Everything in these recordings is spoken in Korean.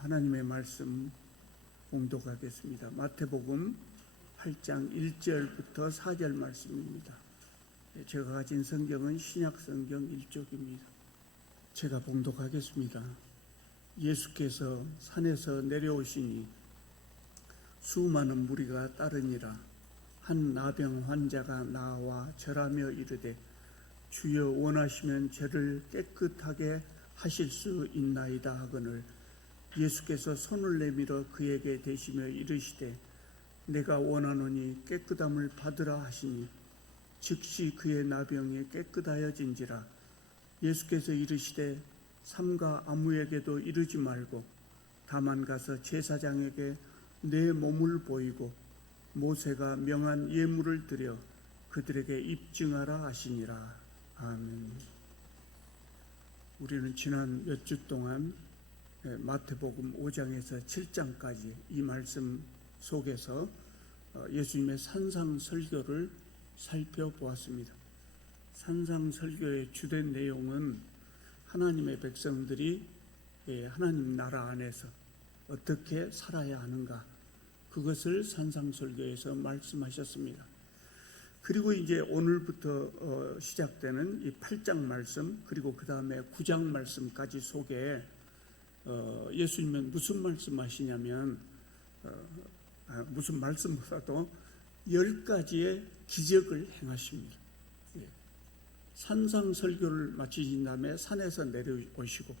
하나님의 말씀 봉독하겠습니다. 마태복음 8장 1절부터 4절 말씀입니다. 제가 가진 성경은 신약성경 1쪽입니다. 제가 봉독하겠습니다. 예수께서 산에서 내려오시니 수많은 무리가 따르니라. 한 나병 환자가 나와 절하며 이르되 주여 원하시면 저를 깨끗하게 하실 수 있나이다 하거늘 예수께서 손을 내밀어 그에게 대시며 이르시되 내가 원하노니 깨끗함을 받으라 하시니 즉시 그의 나병이 깨끗하여진지라. 예수께서 이르시되 삼가 아무에게도 이르지 말고 다만 가서 제사장에게 내 몸을 보이고 모세가 명한 예물을 드려 그들에게 입증하라 하시니라. 아멘. 우리는 지난 몇 주 동안 마태복음 5장에서 7장까지 이 말씀 속에서 예수님의 산상설교를 살펴보았습니다. 산상설교의 주된 내용은 하나님의 백성들이 하나님 나라 안에서 어떻게 살아야 하는가, 그것을 산상설교에서 말씀하셨습니다. 그리고 이제 오늘부터 시작되는 이 8장 말씀, 그리고 그 다음에 9장 말씀까지 속에 예수님은 무슨 말씀하시냐면 무슨 말씀보다도 10가지의 기적을 행하십니다. 산상설교를 마치신 다음에 산에서 내려오시고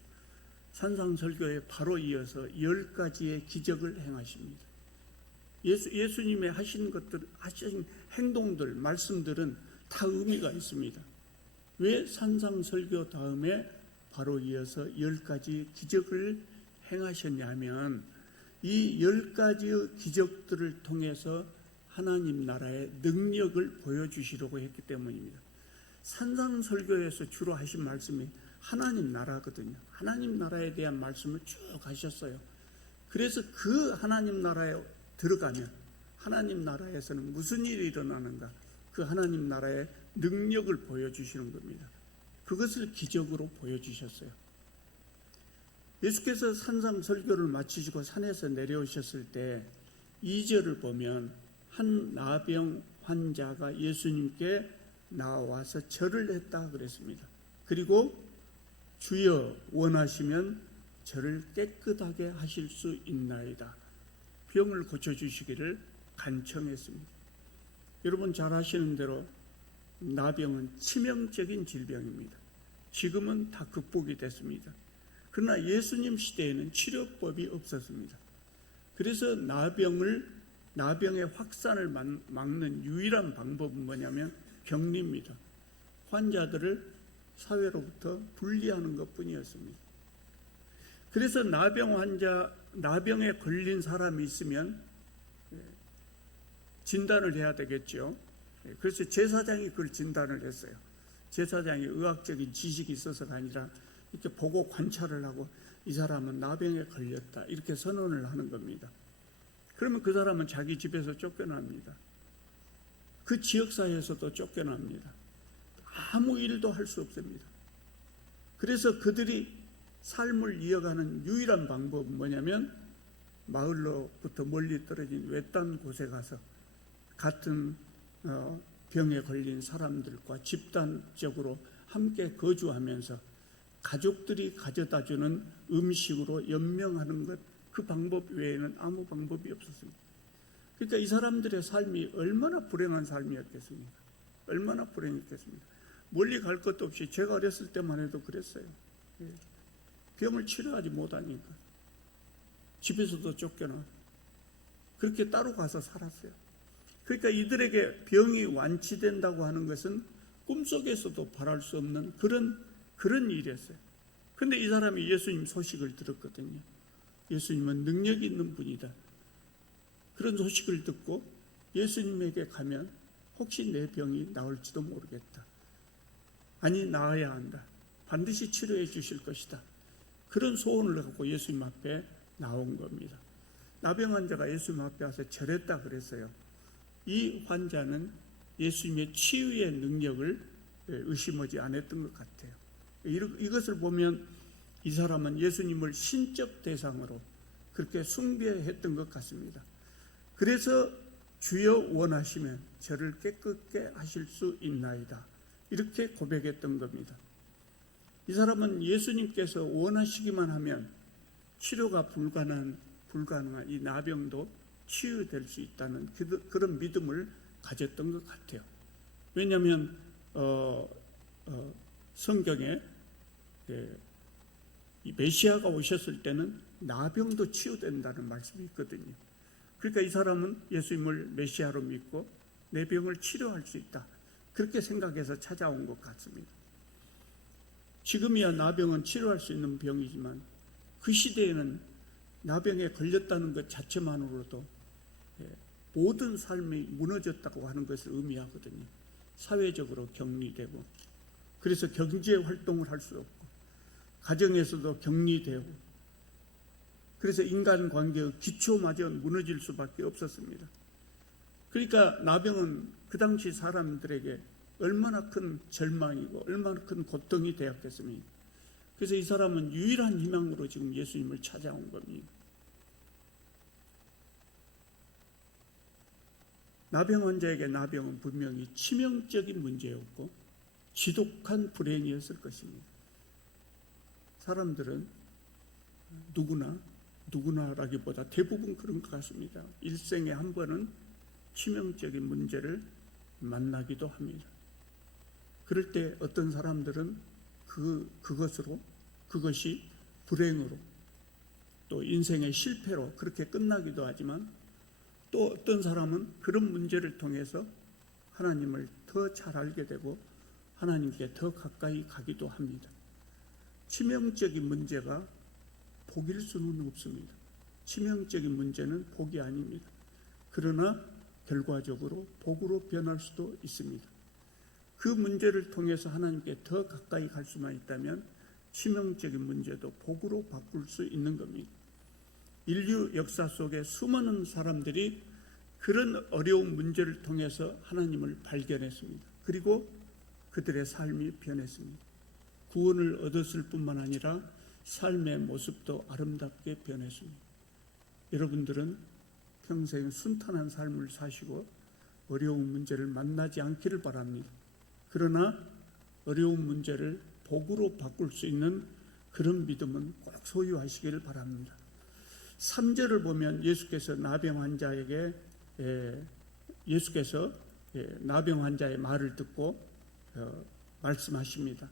산상설교에 바로 이어서 10가지의 기적을 행하십니다. 예수님의 하신 것들, 하신 행동들, 말씀들은 다 의미가 있습니다. 왜 산상설교 다음에 바로 이어서 10가지 기적을 행하셨냐면 이 10가지의 기적들을 통해서 하나님 나라의 능력을 보여주시려고 했기 때문입니다. 산상설교에서 주로 하신 말씀이 하나님 나라거든요. 하나님 나라에 대한 말씀을 쭉 하셨어요. 그래서 그 하나님 나라에 들어가면 하나님 나라에서는 무슨 일이 일어나는가, 그 하나님 나라의 능력을 보여주시는 겁니다. 그것을 기적으로 보여주셨어요. 예수께서 산상설교를 마치시고 산에서 내려오셨을 때 2절을 보면 한 나병 환자가 예수님께 나와서 절을 했다 그랬습니다. 그리고 주여 원하시면 저를 깨끗하게 하실 수 있나이다. 병을 고쳐주시기를 간청했습니다. 여러분 잘 아시는 대로 나병은 치명적인 질병입니다. 지금은 다 극복이 됐습니다. 그러나 예수님 시대에는 치료법이 없었습니다. 그래서 나병의 확산을 막는 유일한 방법은 뭐냐면 격리입니다. 환자들을 사회로부터 분리하는 것뿐이었습니다. 그래서 나병에 걸린 사람이 있으면 진단을 해야 되겠죠. 그래서 제사장이 그걸 진단을 했어요. 제사장이 의학적인 지식이 있어서가 아니라 이렇게 보고 관찰을 하고 이 사람은 나병에 걸렸다 이렇게 선언을 하는 겁니다. 그러면 그 사람은 자기 집에서 쫓겨납니다. 그 지역사회에서도 쫓겨납니다. 아무 일도 할 수 없습니다. 그래서 그들이 삶을 이어가는 유일한 방법은 뭐냐면 마을로부터 멀리 떨어진 외딴 곳에 가서 같은 병에 걸린 사람들과 집단적으로 함께 거주하면서 가족들이 가져다주는 음식으로 연명하는 것, 그 방법 외에는 아무 방법이 없었습니다. 그러니까 이 사람들의 삶이 얼마나 불행한 삶이었겠습니까? 얼마나 불행했겠습니까? 멀리 갈 것도 없이 제가 어렸을 때만 해도 그랬어요. 병을 치료하지 못하니까 집에서도 쫓겨나 그렇게 따로 가서 살았어요. 그러니까 이들에게 병이 완치된다고 하는 것은 꿈속에서도 바랄 수 없는 그런 일이었어요. 그런데 이 사람이 예수님 소식을 들었거든요. 예수님은 능력이 있는 분이다. 그런 소식을 듣고 예수님에게 가면 혹시 내 병이 나을지도 모르겠다. 아니 나아야 한다. 반드시 치료해 주실 것이다. 그런 소원을 갖고 예수님 앞에 나온 겁니다. 나병 환자가 예수님 앞에 와서 절했다 그랬어요. 이 환자는 예수님의 치유의 능력을 의심하지 않았던 것 같아요. 이것을 보면 이 사람은 예수님을 신적 대상으로 그렇게 숭배했던 것 같습니다. 그래서 주여 원하시면 저를 깨끗게 하실 수 있나이다, 이렇게 고백했던 겁니다. 이 사람은 예수님께서 원하시기만 하면 치료가 불가능한 이 나병도 치유될 수 있다는 그런 믿음을 가졌던 것 같아요. 왜냐하면 성경에 이 메시아가 오셨을 때는 나병도 치유된다는 말씀이 있거든요. 그러니까 이 사람은 예수님을 메시아로 믿고 내 병을 치료할 수 있다, 그렇게 생각해서 찾아온 것 같습니다. 지금이야 나병은 치료할 수 있는 병이지만 그 시대에는 나병에 걸렸다는 것 자체만으로도 모든 삶이 무너졌다고 하는 것을 의미하거든요. 사회적으로 격리되고, 그래서 경제 활동을 할 수 없고, 가정에서도 격리되고, 그래서 인간관계의 기초마저 무너질 수밖에 없었습니다. 그러니까 나병은 그 당시 사람들에게 얼마나 큰 절망이고 얼마나 큰 고통이 되었겠습니까? 그래서 이 사람은 유일한 희망으로 지금 예수님을 찾아온 겁니다. 나병 환자에게 나병은 분명히 치명적인 문제였고 지독한 불행이었을 것입니다. 사람들은 누구나라기보다 대부분 그런 것 같습니다. 일생에 한 번은 치명적인 문제를 만나기도 합니다. 그럴 때 어떤 사람들은 그것이 불행으로, 또 인생의 실패로 그렇게 끝나기도 하지만, 또 어떤 사람은 그런 문제를 통해서 하나님을 더 잘 알게 되고 하나님께 더 가까이 가기도 합니다. 치명적인 문제가 복일 수는 없습니다. 치명적인 문제는 복이 아닙니다. 그러나 결과적으로 복으로 변할 수도 있습니다. 그 문제를 통해서 하나님께 더 가까이 갈 수만 있다면 치명적인 문제도 복으로 바꿀 수 있는 겁니다. 인류 역사 속에 수많은 사람들이 그런 어려운 문제를 통해서 하나님을 발견했습니다. 그리고 그들의 삶이 변했습니다. 구원을 얻었을 뿐만 아니라 삶의 모습도 아름답게 변했습니다. 여러분들은 평생 순탄한 삶을 사시고 어려운 문제를 만나지 않기를 바랍니다. 그러나 어려운 문제를 복으로 바꿀 수 있는 그런 믿음은 꼭 소유하시기를 바랍니다. 3절을 보면 예수께서 나병 환자의 말을 듣고 말씀하십니다.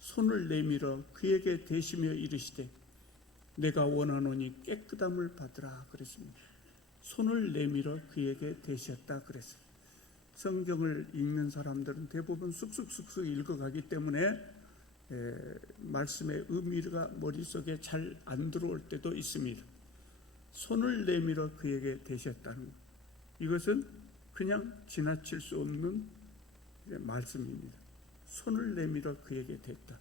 손을 내밀어 그에게 대시며 이르시되 내가 원하노니 깨끗함을 받으라 그랬습니다. 손을 내밀어 그에게 대셨다 그랬어요. 성경을 읽는 사람들은 대부분 쑥쑥 읽어가기 때문에 말씀의 의미가 머릿속에 잘 안 들어올 때도 있습니다. 손을 내밀어 그에게 대셨다는 것, 이것은 그냥 지나칠 수 없는 말씀입니다. 손을 내밀어 그에게 댔다.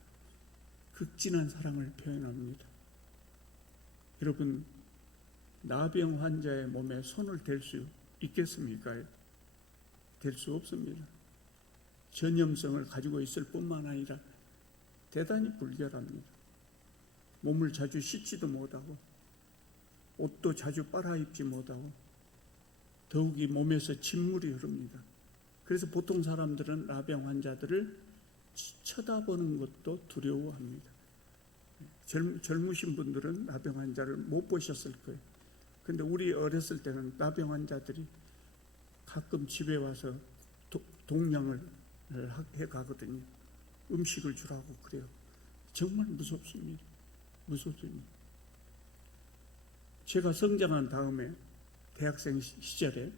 극진한 사랑을 표현합니다. 여러분, 나병 환자의 몸에 손을 댈 수 있겠습니까? 될 수 없습니다. 전염성을 가지고 있을 뿐만 아니라 대단히 불결합니다. 몸을 자주 씻지도 못하고 옷도 자주 빨아입지 못하고 더욱이 몸에서 진물이 흐릅니다. 그래서 보통 사람들은 나병 환자들을 쳐다보는 것도 두려워합니다. 젊으신 분들은 나병 환자를 못 보셨을 거예요. 근데 우리 어렸을 때는 나병 환자들이 가끔 집에 와서 동냥을 해 가거든요. 음식을 주라고 그래요. 정말 무섭습니다. 제가 성장한 다음에 대학생 시절에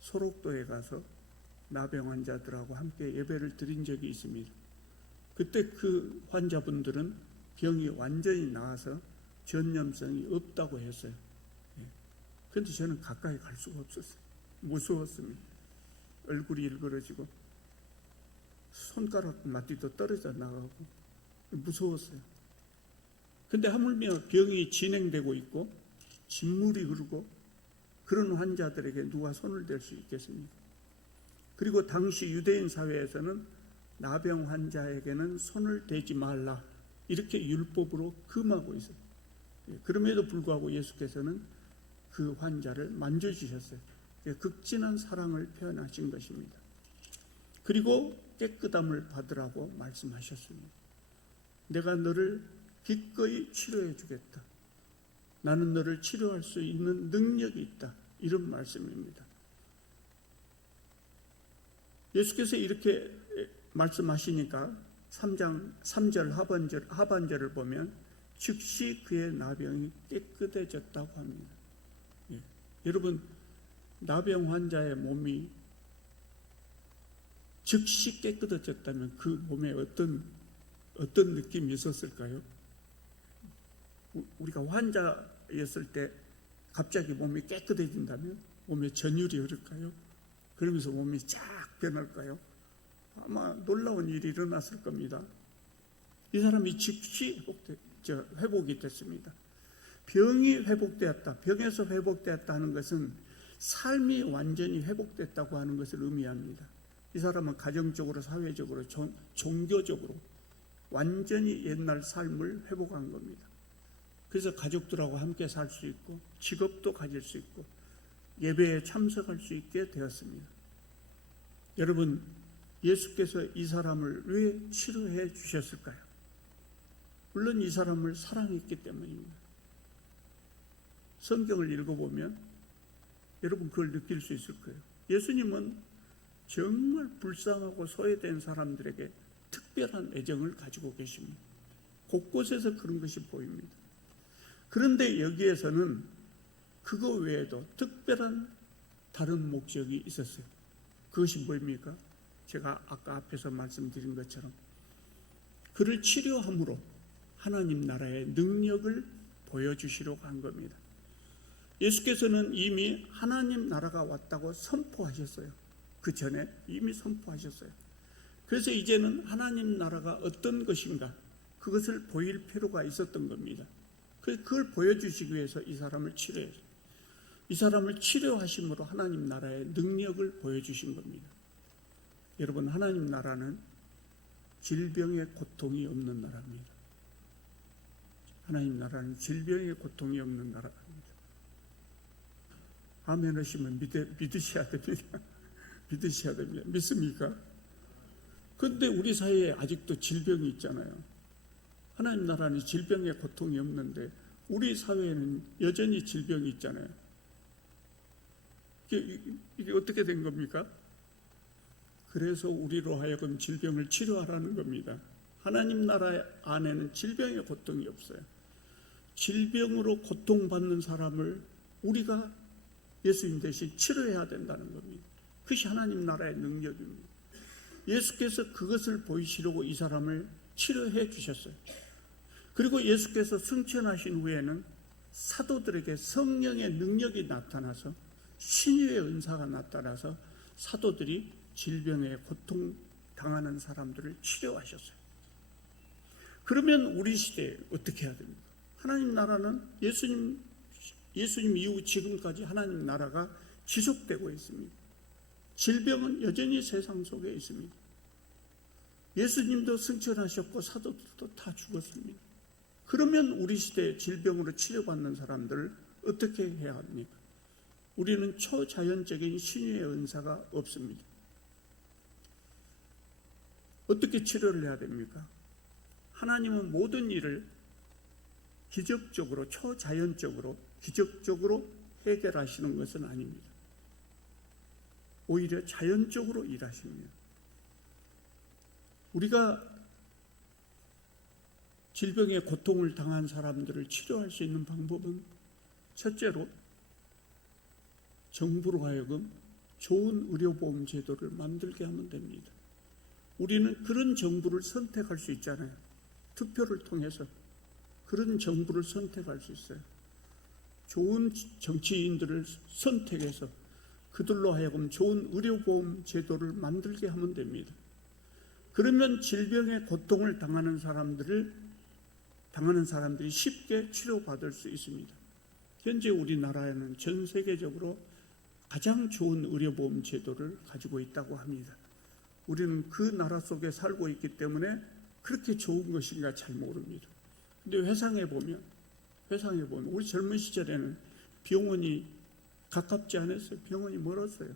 소록도에 가서 나병 환자들하고 함께 예배를 드린 적이 있습니다. 그때 그 환자분들은 병이 완전히 나아서 전염성이 없다고 했어요. 그런데 저는 가까이 갈 수가 없었어요. 무서웠습니다. 얼굴이 일그러지고 손가락 마디도 떨어져 나가고 무서웠어요. 근데 하물며 병이 진행되고 있고 진물이 흐르고 그런 환자들에게 누가 손을 댈 수 있겠습니까? 그리고 당시 유대인 사회에서는 나병 환자에게는 손을 대지 말라, 이렇게 율법으로 금하고 있어요. 그럼에도 불구하고 예수께서는 그 환자를 만져주셨어요. 극진한 사랑을 표현하신 것입니다. 그리고 깨끗함을 받으라고 말씀하셨습니다. 내가 너를 기꺼이 치료해 주겠다. 나는 너를 치료할 수 있는 능력이 있다. 이런 말씀입니다. 예수께서 이렇게 말씀하시니까 3장 3절 하반절을 보면 즉시 그의 나병이 깨끗해졌다고 합니다. 여러분, 나병 환자의 몸이 즉시 깨끗해졌다면 그 몸에 어떤 느낌이 있었을까요? 우리가 환자였을 때 갑자기 몸이 깨끗해진다면 몸에 전율이 흐를까요? 그러면서 몸이 쫙 변할까요? 아마 놀라운 일이 일어났을 겁니다. 이 사람이 즉시 회복이 됐습니다. 병이 회복되었다, 병에서 회복되었다 하는 것은 삶이 완전히 회복됐다고 하는 것을 의미합니다. 이 사람은 가정적으로, 사회적으로, 종교적으로 완전히 옛날 삶을 회복한 겁니다. 그래서 가족들하고 함께 살 수 있고 직업도 가질 수 있고 예배에 참석할 수 있게 되었습니다. 여러분, 예수께서 이 사람을 왜 치료해 주셨을까요? 물론 이 사람을 사랑했기 때문입니다. 성경을 읽어보면 여러분 그걸 느낄 수 있을 거예요. 예수님은 정말 불쌍하고 소외된 사람들에게 특별한 애정을 가지고 계십니다. 곳곳에서 그런 것이 보입니다. 그런데 여기에서는 그거 외에도 특별한 다른 목적이 있었어요. 그것이 뭐입니까? 제가 아까 앞에서 말씀드린 것처럼 그를 치료함으로 하나님 나라의 능력을 보여주시려고 한 겁니다. 예수께서는 이미 하나님 나라가 왔다고 선포하셨어요. 그 전에 이미 선포하셨어요. 그래서 이제는 하나님 나라가 어떤 것인가 그것을 보일 필요가 있었던 겁니다. 그걸 보여주시기 위해서 이 사람을 치료했어요. 이 사람을 치료하심으로 하나님 나라의 능력을 보여주신 겁니다. 여러분, 하나님 나라는 질병의 고통이 없는 나라입니다. 하나님 나라는 질병의 고통이 없는 나라입니다. 아멘 하시면 믿으셔야 됩니다. 믿으셔야 됩니다. 믿습니까? 그런데 우리 사회에 아직도 질병이 있잖아요. 하나님 나라는 질병의 고통이 없는데 우리 사회에는 여전히 질병이 있잖아요. 이게 어떻게 된 겁니까? 그래서 우리로 하여금 질병을 치료하라는 겁니다. 하나님 나라 안에는 질병의 고통이 없어요. 질병으로 고통받는 사람을 우리가 예수님 대신 치료해야 된다는 겁니다. 그것이 하나님 나라의 능력입니다. 예수께서 그것을 보이시려고 이 사람을 치료해 주셨어요. 그리고 예수께서 승천하신 후에는 사도들에게 성령의 능력이 나타나서 신유의 은사가 나타나서 사도들이 질병에 고통당하는 사람들을 치료하셨어요. 그러면 우리 시대에 어떻게 해야 됩니까? 하나님 나라는 예수님 이후 지금까지 하나님 나라가 지속되고 있습니다. 질병은 여전히 세상 속에 있습니다. 예수님도 승천하셨고 사도들도 다 죽었습니다. 그러면 우리 시대에 질병으로 치료받는 사람들을 어떻게 해야 합니까? 우리는 초자연적인 신유의 은사가 없습니다. 어떻게 치료를 해야 됩니까? 하나님은 모든 일을 기적적으로, 초자연적으로, 기적적으로 해결하시는 것은 아닙니다. 오히려 자연적으로 일하십니다. 우리가 질병의 고통을 당한 사람들을 치료할 수 있는 방법은 첫째로 정부로 하여금 좋은 의료보험 제도를 만들게 하면 됩니다. 우리는 그런 정부를 선택할 수 있잖아요. 투표를 통해서 그런 정부를 선택할 수 있어요. 좋은 정치인들을 선택해서 그들로 하여금 좋은 의료보험 제도를 만들게 하면 됩니다. 그러면 질병의 고통을 당하는 사람들이 쉽게 치료받을 수 있습니다. 현재 우리나라에는 전 세계적으로 가장 좋은 의료보험 제도를 가지고 있다고 합니다. 우리는 그 나라 속에 살고 있기 때문에 그렇게 좋은 것인가 잘 모릅니다. 근데 회상해 보면 회상해 보면 우리 젊은 시절에는 병원이 가깝지 않았어요. 병원이 멀었어요.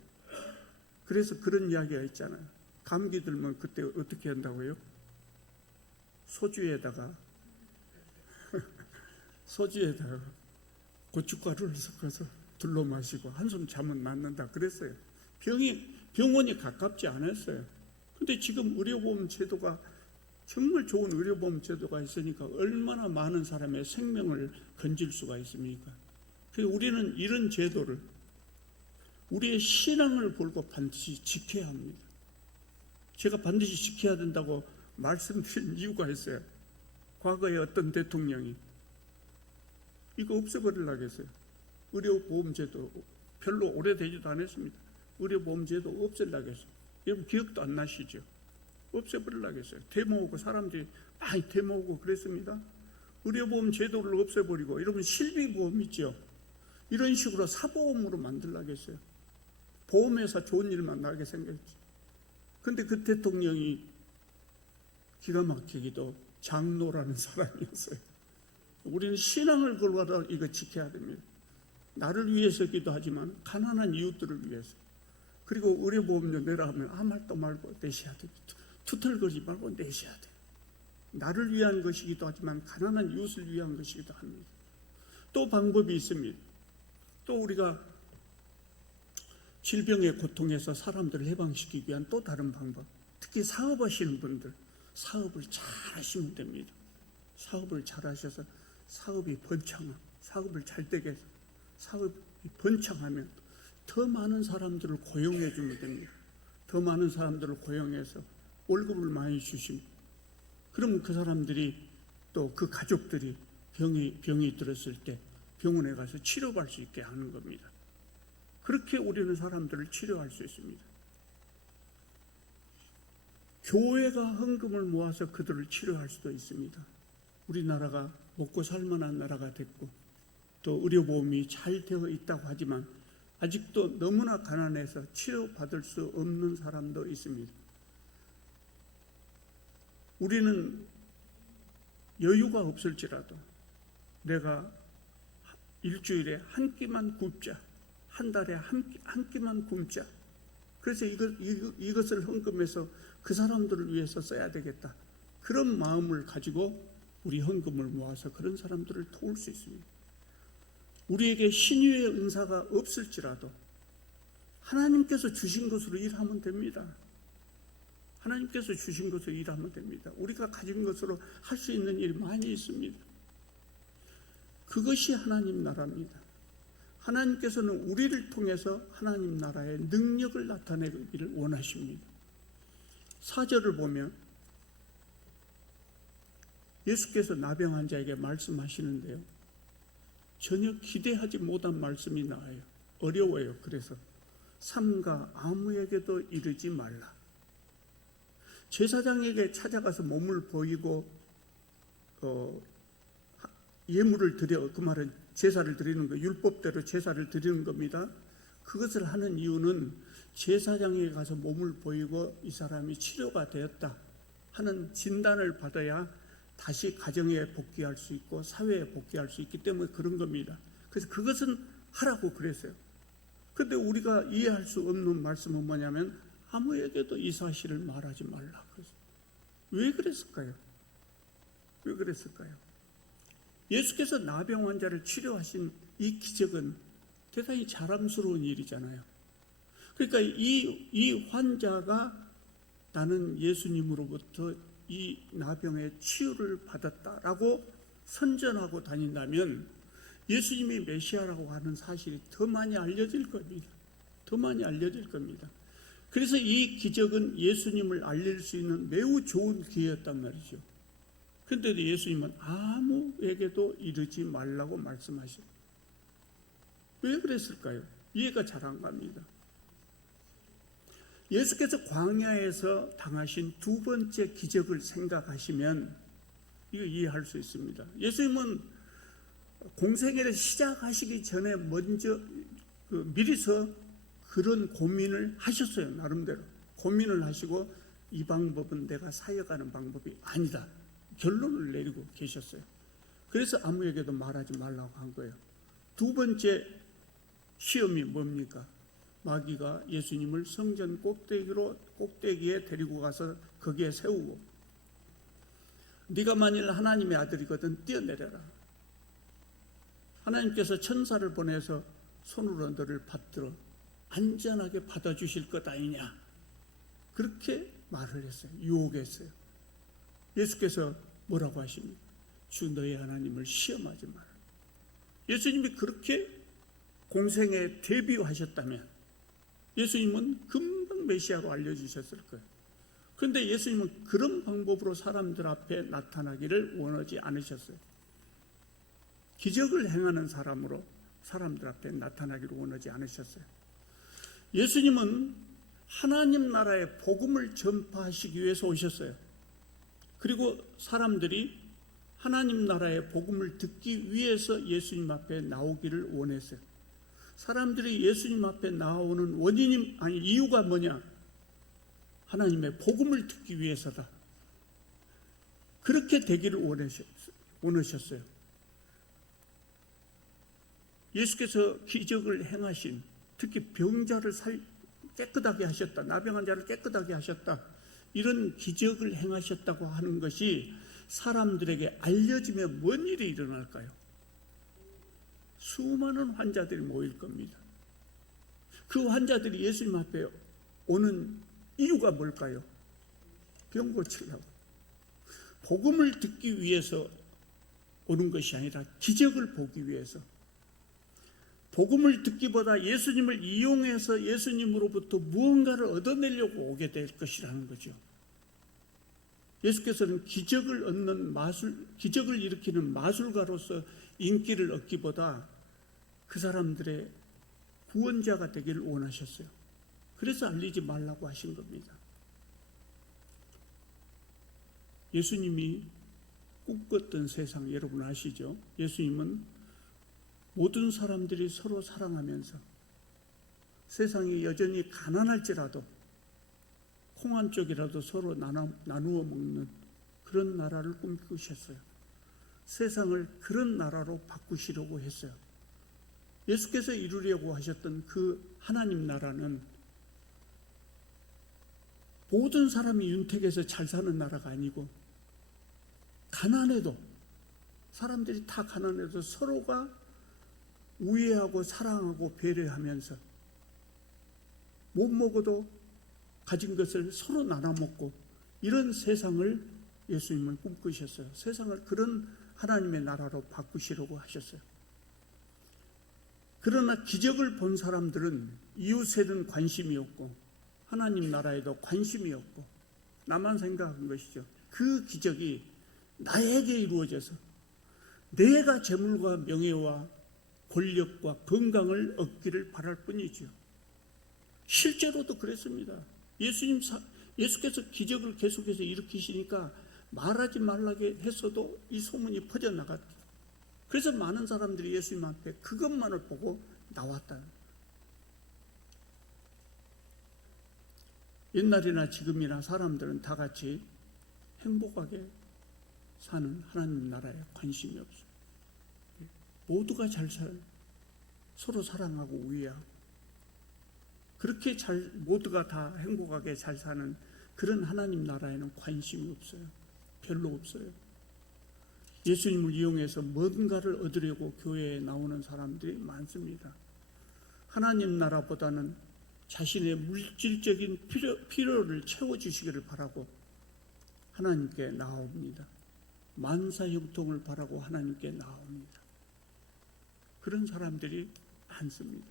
그래서 그런 이야기가 있잖아요. 감기 들면 그때 어떻게 한다고요? 소주에다가 고춧가루를 섞어서 둘러 마시고 한숨 자면 낫는다 그랬어요. 병원이 가깝지 않았어요. 근데 지금 의료보험 제도가 정말 좋은 의료보험 제도가 있으니까 얼마나 많은 사람의 생명을 건질 수가 있습니까? 그래서 우리는 이런 제도를 우리의 신앙을 걸고 반드시 지켜야 합니다. 제가 반드시 지켜야 된다고 말씀드린 이유가 있어요. 과거에 어떤 대통령이 이거 없애버리려고 했어요. 의료보험제도 별로 오래되지도 않았습니다. 의료보험제도 없애려고 했어요. 여러분 기억도 안 나시죠? 없애버리려고 했어요. 데모오고 사람들이 많이 데모오고 그랬습니다. 의료보험 제도를 없애버리고 여러분 실비보험 있죠? 이런 식으로 사보험으로 만들려고 했어요. 보험회사 좋은 일만 나게 생겼지. 근데 그 대통령이 기가 막히기도 장로라는 사람이었어요. 우리는 신앙을 걸고 이거 지켜야 됩니다. 나를 위해서 기도하지만 가난한 이웃들을 위해서. 그리고 의료보험료 내라 하면 아무 말도 말고 내셔야 됩니다. 투덜거리지 말고 내셔야 돼요. 나를 위한 것이기도 하지만 가난한 이웃을 위한 것이기도 합니다. 또 방법이 있습니다. 또 우리가 질병의 고통에서 사람들을 해방시키기 위한 또 다른 방법. 특히 사업하시는 분들 사업을 잘 하시면 됩니다. 사업을 잘 하셔서 사업이 사업을 잘 되게 해서 사업이 번창하면 더 많은 사람들을 고용해 주면 됩니다. 더 많은 사람들을 고용해서 월급을 많이 주시면 그러면 그 사람들이 또 그 가족들이 병이 들었을 때 병원에 가서 치료받을 수 있게 하는 겁니다. 그렇게 우리는 사람들을 치료할 수 있습니다. 교회가 헌금을 모아서 그들을 치료할 수도 있습니다. 우리나라가 먹고 살만한 나라가 됐고 또 의료보험이 잘 되어 있다고 하지만 아직도 너무나 가난해서 치료받을 수 없는 사람도 있습니다. 우리는 여유가 없을지라도 내가 일주일에 한 끼만 굶자, 한 달에 한 끼만 굶자. 그래서 이것을 헌금해서 그 사람들을 위해서 써야 되겠다. 그런 마음을 가지고 우리 헌금을 모아서 그런 사람들을 도울 수 있습니다. 우리에게 신유의 은사가 없을지라도 하나님께서 주신 것으로 일하면 됩니다. 하나님께서 주신 것으로 일하면 됩니다. 우리가 가진 것으로 할 수 있는 일이 많이 있습니다. 그것이 하나님 나라입니다. 하나님께서는 우리를 통해서 하나님 나라의 능력을 나타내기를 원하십니다. 4절을 보면 예수께서 나병 환자에게 말씀하시는데요. 전혀 기대하지 못한 말씀이 나와요. 어려워요. 그래서 삼가 아무에게도 이르지 말라. 제사장에게 찾아가서 몸을 보이고 예물을 드려, 그 말은 제사를 드리는 거, 율법대로 제사를 드리는 겁니다. 그것을 하는 이유는 제사장에게 가서 몸을 보이고 이 사람이 치료가 되었다 하는 진단을 받아야 다시 가정에 복귀할 수 있고 사회에 복귀할 수 있기 때문에 그런 겁니다. 그래서 그것은 하라고 그랬어요. 그런데 우리가 이해할 수 없는 말씀은 뭐냐면 아무에게도 이 사실을 말하지 말라. 왜 그랬을까요? 왜 그랬을까요? 예수께서 나병 환자를 치료하신 이 기적은 대단히 자랑스러운 일이잖아요. 그러니까 이 환자가 나는 예수님으로부터 이 나병의 치유를 받았다라고 선전하고 다닌다면 예수님이 메시아라고 하는 사실이 더 많이 알려질 겁니다. 더 많이 알려질 겁니다. 그래서 이 기적은 예수님을 알릴 수 있는 매우 좋은 기회였단 말이죠. 그런데도 예수님은 아무에게도 이르지 말라고 말씀하셔요. 왜 그랬을까요? 이해가 잘 안 갑니다. 예수께서 광야에서 당하신 두 번째 기적을 생각하시면 이거 이해할 수 있습니다. 예수님은 공생애를 시작하시기 전에 먼저 미리서 그런 고민을 하셨어요. 나름대로 고민을 하시고 이 방법은 내가 사역하는 방법이 아니다 결론을 내리고 계셨어요. 그래서 아무에게도 말하지 말라고 한 거예요. 두 번째 시험이 뭡니까? 마귀가 예수님을 성전 꼭대기에 데리고 가서 거기에 세우고, 네가 만일 하나님의 아들이거든 뛰어내려라. 하나님께서 천사를 보내서 손으로 너를 받들어 안전하게 받아주실 것 아니냐, 그렇게 말을 했어요. 유혹했어요. 예수께서 뭐라고 하십니까? 주 너의 하나님을 시험하지 마라. 예수님이 그렇게 공생에 데뷔하셨다면 예수님은 금방 메시아로 알려주셨을 거예요. 그런데 예수님은 그런 방법으로 사람들 앞에 나타나기를 원하지 않으셨어요. 기적을 행하는 사람으로 사람들 앞에 나타나기를 원하지 않으셨어요. 예수님은 하나님 나라의 복음을 전파하시기 위해서 오셨어요. 그리고 사람들이 하나님 나라의 복음을 듣기 위해서 예수님 앞에 나오기를 원했어요. 사람들이 예수님 앞에 나오는 이유가 뭐냐? 하나님의 복음을 듣기 위해서다. 그렇게 되기를 원하셨어요. 예수께서 기적을 행하신, 특히 병자를 깨끗하게 하셨다, 나병한 자를 깨끗하게 하셨다, 이런 기적을 행하셨다고 하는 것이 사람들에게 알려지면 뭔 일이 일어날까요? 수많은 환자들이 모일 겁니다. 그 환자들이 예수님 앞에 오는 이유가 뭘까요? 병 고치려고. 복음을 듣기 위해서 오는 것이 아니라 기적을 보기 위해서, 복음을 듣기보다 예수님을 이용해서 예수님으로부터 무언가를 얻어내려고 오게 될 것이라는 거죠. 예수께서는 기적을 일으키는 마술가로서 인기를 얻기보다 그 사람들의 구원자가 되기를 원하셨어요. 그래서 알리지 말라고 하신 겁니다. 예수님이 꿈꿨던 세상 여러분 아시죠? 예수님은 모든 사람들이 서로 사랑하면서 세상이 여전히 가난할지라도 콩 한 쪽이라도 서로 나누어 먹는 그런 나라를 꿈꾸셨어요. 세상을 그런 나라로 바꾸시려고 했어요. 예수께서 이루려고 하셨던 그 하나님 나라는 모든 사람이 윤택해서 잘 사는 나라가 아니고, 가난해도, 사람들이 다 가난해도 서로가 우애하고 사랑하고 배려하면서 못 먹어도 가진 것을 서로 나눠 먹고, 이런 세상을 예수님은 꿈꾸셨어요. 세상을 그런 하나님의 나라로 바꾸시려고 하셨어요. 그러나 기적을 본 사람들은 이웃에는 관심이 없고 하나님 나라에도 관심이 없고 나만 생각한 것이죠. 그 기적이 나에게 이루어져서 내가 재물과 명예와 권력과 건강을 얻기를 바랄 뿐이죠. 실제로도 그랬습니다. 예수께서 기적을 계속해서 일으키시니까 말하지 말라고 했어도 이 소문이 퍼져나갔죠. 그래서 많은 사람들이 예수님 앞에 그것만을 보고 나왔다. 옛날이나 지금이나 사람들은 다 같이 행복하게 사는 하나님 나라에 관심이 없어요. 모두가 잘 살아요. 서로 사랑하고 우애하고 그렇게 모두가 다 행복하게 잘 사는 그런 하나님 나라에는 관심이 없어요. 별로 없어요. 예수님을 이용해서 뭔가를 얻으려고 교회에 나오는 사람들이 많습니다. 하나님 나라보다는 자신의 물질적인 필요를 채워주시기를 바라고 하나님께 나옵니다. 만사형통을 바라고 하나님께 나옵니다. 그런 사람들이 많습니다.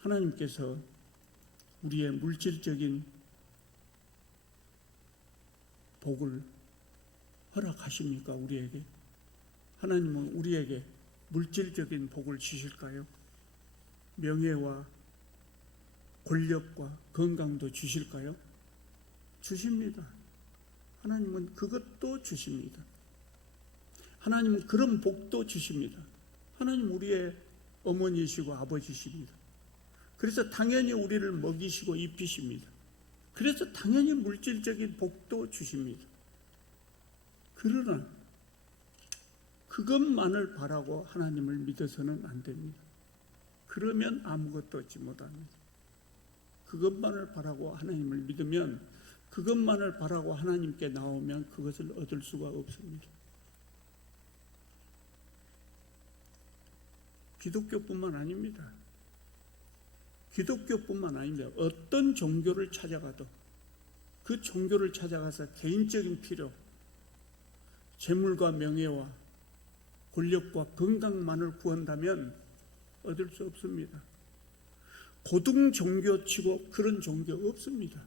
하나님께서 우리의 물질적인 복을 허락하십니까? 우리에게? 하나님은 우리에게 물질적인 복을 주실까요? 명예와 권력과 건강도 주실까요? 주십니다. 하나님은 그것도 주십니다. 하나님은 그런 복도 주십니다. 하나님 우리의 어머니이시고 아버지십니다. 그래서 당연히 우리를 먹이시고 입히십니다. 그래서 당연히 물질적인 복도 주십니다. 그러나 그것만을 바라고 하나님을 믿어서는 안 됩니다. 그러면 아무것도 얻지 못합니다. 그것만을 바라고 하나님을 믿으면, 그것만을 바라고 하나님께 나오면 그것을 얻을 수가 없습니다. 기독교뿐만 아닙니다. 기독교뿐만 아닙니다. 어떤 종교를 찾아가도 그 종교를 찾아가서 개인적인 필요, 재물과 명예와 권력과 건강만을 구한다면 얻을 수 없습니다. 고등 종교치고 그런 종교 없습니다.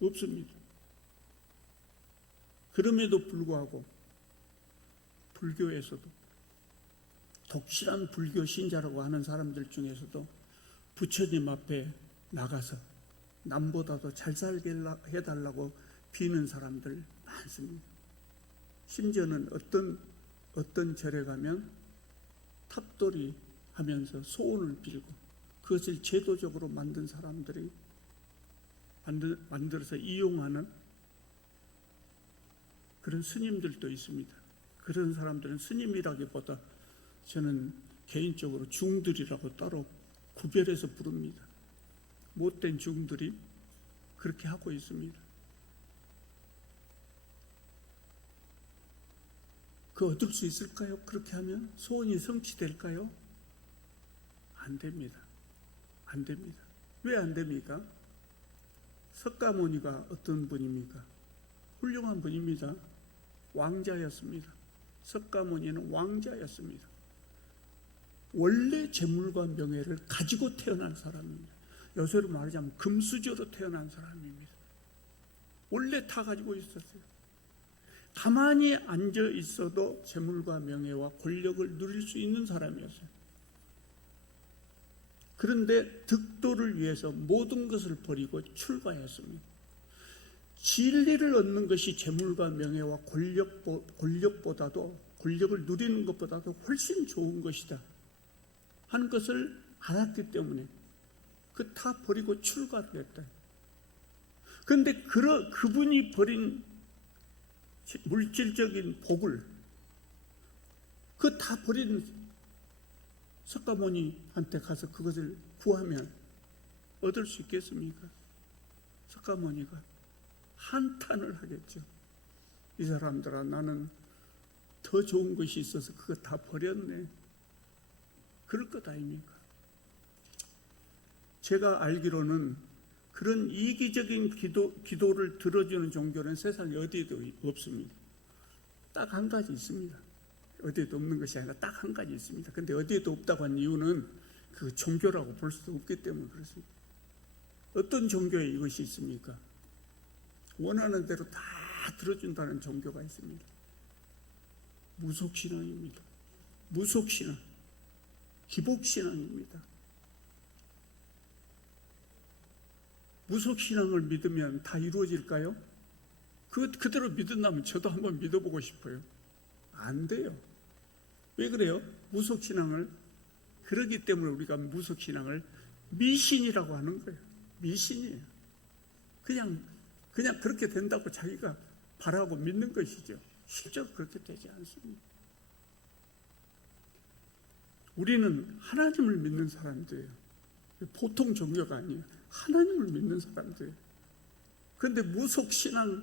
없습니다. 그럼에도 불구하고 불교에서도 독실한 불교 신자라고 하는 사람들 중에서도 부처님 앞에 나가서 남보다도 잘 살게 해달라고 비는 사람들 많습니다. 심지어는 어떤 절에 가면 탑돌이 하면서 소원을 빌고 그것을 제도적으로 만든 사람들이 만들어서 이용하는 그런 스님들도 있습니다. 그런 사람들은 스님이라기보다 저는 개인적으로 중들이라고 따로 구별해서 부릅니다. 못된 중들이 그렇게 하고 있습니다. 그 얻을 수 있을까요? 그렇게 하면 소원이 성취될까요? 안 됩니다. 안 됩니다. 왜 안 됩니까? 석가모니가 어떤 분입니까? 훌륭한 분입니다. 왕자였습니다. 석가모니는 왕자였습니다. 원래 재물과 명예를 가지고 태어난 사람입니다. 요새로 말하자면 금수저로 태어난 사람입니다. 원래 다 가지고 있었어요. 가만히 앉아 있어도 재물과 명예와 권력을 누릴 수 있는 사람이었어요. 그런데 득도를 위해서 모든 것을 버리고 출가했습니다. 진리를 얻는 것이 재물과 명예와 권력보다도, 권력을 누리는 것보다도 훨씬 좋은 것이다 하는 것을 알았기 때문에 그 다 버리고 출가를 했다. 그런데 그분이 버린 물질적인 복을 그 다 버린 석가모니한테 가서 그것을 구하면 얻을 수 있겠습니까? 석가모니가 한탄을 하겠죠. 이 사람들아, 나는 더 좋은 것이 있어서 그거 다 버렸네. 그럴 것 아닙니까? 제가 알기로는 그런 이기적인 기도를 들어주는 종교는 세상에 어디에도 없습니다. 딱 한 가지 있습니다. 어디에도 없는 것이 아니라 딱 한 가지 있습니다. 그런데 어디에도 없다고 한 이유는 그 종교라고 볼 수도 없기 때문에 그렇습니다. 어떤 종교에 이것이 있습니까? 원하는 대로 다 들어준다는 종교가 있습니다. 무속신앙입니다. 무속신앙, 기복신앙입니다. 무속신앙을 믿으면 다 이루어질까요? 그대로 믿는다면 저도 한번 믿어보고 싶어요. 안 돼요. 왜 그래요? 무속신앙을, 그러기 때문에 우리가 무속신앙을 미신이라고 하는 거예요. 미신이에요. 그냥 그렇게 된다고 자기가 바라고 믿는 것이죠. 실제로 그렇게 되지 않습니다. 우리는 하나님을 믿는 사람들이에요. 보통 종교가 아니에요. 하나님을 믿는 사람들이에요. 그런데 무속신앙을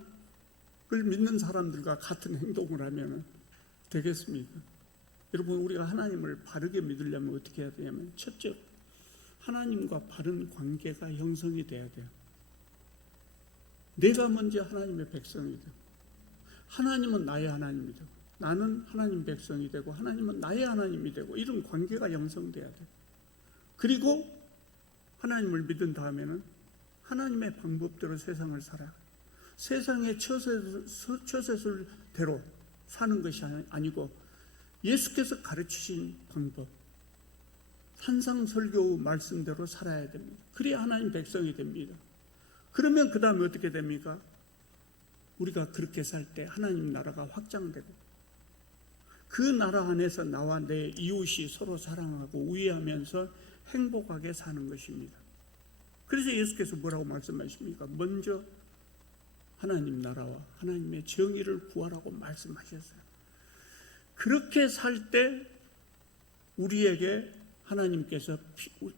믿는 사람들과 같은 행동을 하면 되겠습니까? 여러분, 우리가 하나님을 바르게 믿으려면 어떻게 해야 되냐면, 첫째, 하나님과 바른 관계가 형성이 돼야 돼요. 내가 먼저 하나님의 백성이 되고, 하나님은 나의 하나님이 되고, 나는 하나님 백성이 되고, 하나님은 나의 하나님이 되고, 이런 관계가 형성돼야 돼요. 그리고 하나님을 믿은 다음에는 하나님의 방법대로 세상을 살아요. 세상의 처세술대로 사는 것이 아니고 예수께서 가르치신 방법, 산상설교 말씀대로 살아야 됩니다. 그래야 하나님 백성이 됩니다. 그러면 그 다음에 어떻게 됩니까? 우리가 그렇게 살 때 하나님 나라가 확장되고 그 나라 안에서 나와 내 이웃이 서로 사랑하고 우애하면서 행복하게 사는 것입니다. 그래서 예수께서 뭐라고 말씀하십니까? 먼저 하나님 나라와 하나님의 정의를 구하라고 말씀하셨어요. 그렇게 살 때 우리에게 하나님께서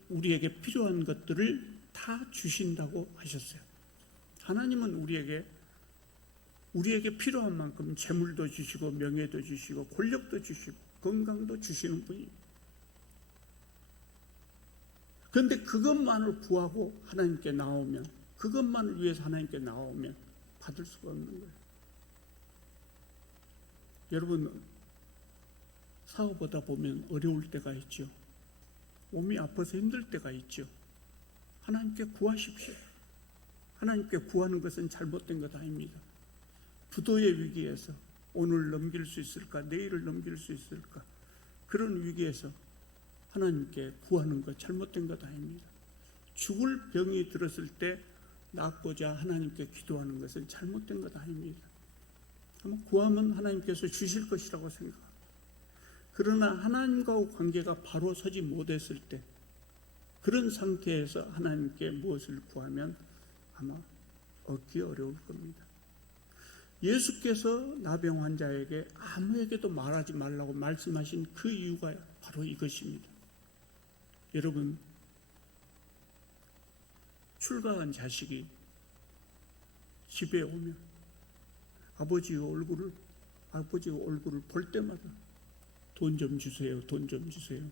우리에게 필요한 것들을 다 주신다고 하셨어요. 하나님은 우리에게 필요한 만큼 재물도 주시고 명예도 주시고 권력도 주시고 건강도 주시는 분이에요. 그런데 그것만을 구하고 하나님께 나오면, 그것만을 위해서 하나님께 나오면 받을 수가 없는 거예요. 여러분, 사업하다 보면 어려울 때가 있죠. 몸이 아파서 힘들 때가 있죠. 하나님께 구하십시오. 하나님께 구하는 것은 잘못된 것 아닙니다. 부도의 위기에서 오늘 넘길 수 있을까, 내일을 넘길 수 있을까, 그런 위기에서 하나님께 구하는 것 잘못된 것 아닙니다. 죽을 병이 들었을 때 낫고자 하나님께 기도하는 것은 잘못된 것 아닙니다. 아마 구하면 하나님께서 주실 것이라고 생각합니다. 그러나 하나님과 관계가 바로 서지 못했을 때, 그런 상태에서 하나님께 무엇을 구하면 아마 얻기 어려울 겁니다. 예수께서 나병 환자에게 아무에게도 말하지 말라고 말씀하신 그 이유가 바로 이것입니다. 여러분, 출가한 자식이 집에 오면 아버지의 얼굴을 볼 때마다 돈 좀 주세요, 돈 좀 주세요.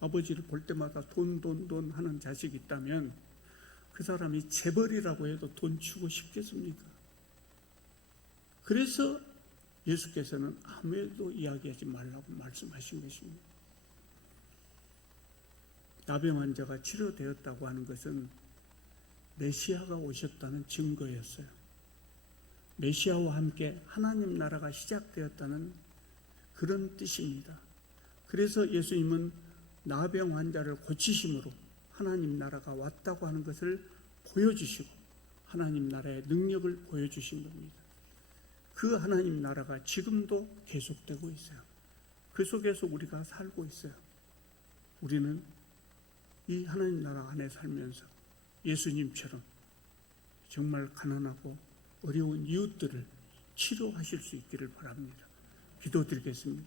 아버지를 볼 때마다 돈 하는 자식이 있다면 그 사람이 재벌이라고 해도 돈 주고 싶겠습니까? 그래서 예수께서는 아무에도 이야기하지 말라고 말씀하신 것입니다. 나병 환자가 치료되었다고 하는 것은 메시아가 오셨다는 증거였어요. 메시아와 함께 하나님 나라가 시작되었다는 그런 뜻입니다. 그래서 예수님은 나병 환자를 고치심으로 하나님 나라가 왔다고 하는 것을 보여주시고 하나님 나라의 능력을 보여주신 겁니다. 그 하나님 나라가 지금도 계속되고 있어요. 그 속에서 우리가 살고 있어요. 우리는 이 하나님 나라 안에 살면서 예수님처럼 정말 가난하고 어려운 이웃들을 치료하실 수 있기를 바랍니다. 기도드리겠습니다.